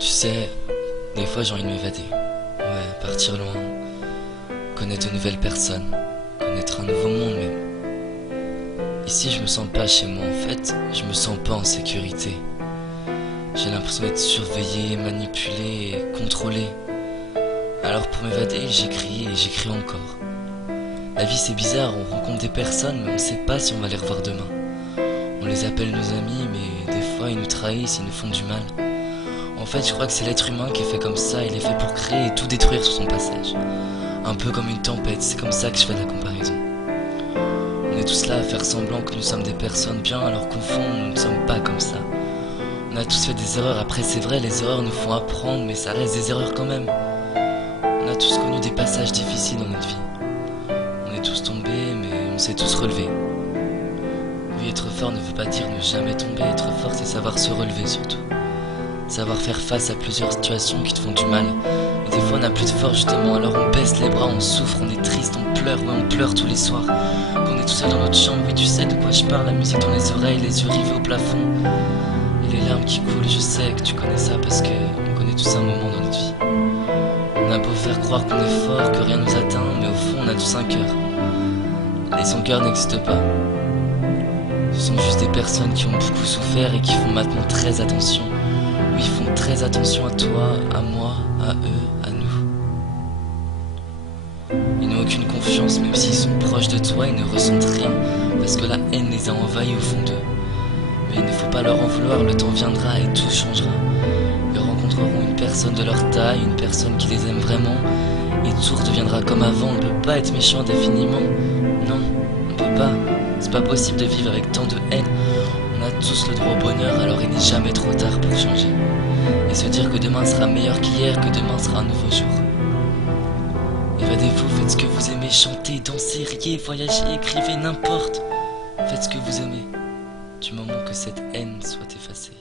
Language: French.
Tu sais, des fois j'ai envie de m'évader. Ouais, partir loin, connaître de nouvelles personnes, connaître un nouveau monde même. Ici je me sens pas chez moi en fait, je me sens pas en sécurité. J'ai l'impression d'être surveillé, manipulé et contrôlé. Alors pour m'évader, j'écris et j'écris encore. La vie c'est bizarre, on rencontre des personnes mais on sait pas si on va les revoir demain. On les appelle nos amis mais des fois ils nous trahissent, ils nous font du mal. En fait, je crois que c'est l'être humain qui est fait comme ça, il est fait pour créer et tout détruire sur son passage. Un peu comme une tempête, c'est comme ça que je fais la comparaison. On est tous là à faire semblant que nous sommes des personnes bien, alors qu'au fond, nous ne sommes pas comme ça. On a tous fait des erreurs, après c'est vrai, les erreurs nous font apprendre, mais ça reste des erreurs quand même. On a tous connu des passages difficiles dans notre vie. On est tous tombés, mais on s'est tous relevés. Oui, être fort ne veut pas dire ne jamais tomber, être fort c'est savoir se relever surtout. Savoir faire face à plusieurs situations qui te font du mal. Et des fois on n'a plus de force justement, alors on baisse les bras, on souffre, on est triste, on pleure, ouais on pleure tous les soirs. Quand on est tout seul dans notre chambre, oui tu sais de quoi je parle, la musique dans les oreilles, les yeux rivés au plafond. Et les larmes qui coulent, je sais que tu connais ça parce que on connaît tous un moment dans notre vie. On a beau faire croire qu'on est fort, que rien nous atteint, mais au fond on a tous un cœur. Les sans cœur n'existent pas. Ce sont juste des personnes qui ont beaucoup souffert et qui font maintenant très attention. Oui, ils font très attention à toi, à moi, à eux, à nous. Ils n'ont aucune confiance, même s'ils sont proches de toi, ils ne ressentent rien, parce que la haine les a envahis au fond d'eux. Mais il ne faut pas leur en vouloir, le temps viendra et tout changera. Ils rencontreront une personne de leur taille, une personne qui les aime vraiment, et tout redeviendra comme avant. On ne peut pas être méchant indéfiniment. Non, on ne peut pas. C'est pas possible de vivre avec tant de haine. On a tous le droit au bonheur, alors il n'est jamais trop tard pour changer. Et se dire que demain sera meilleur qu'hier, que demain sera un nouveau jour. Évadez-vous, faites ce que vous aimez, chantez, dansez, riez, voyagez, écrivez, n'importe. Faites ce que vous aimez, du moment que cette haine soit effacée.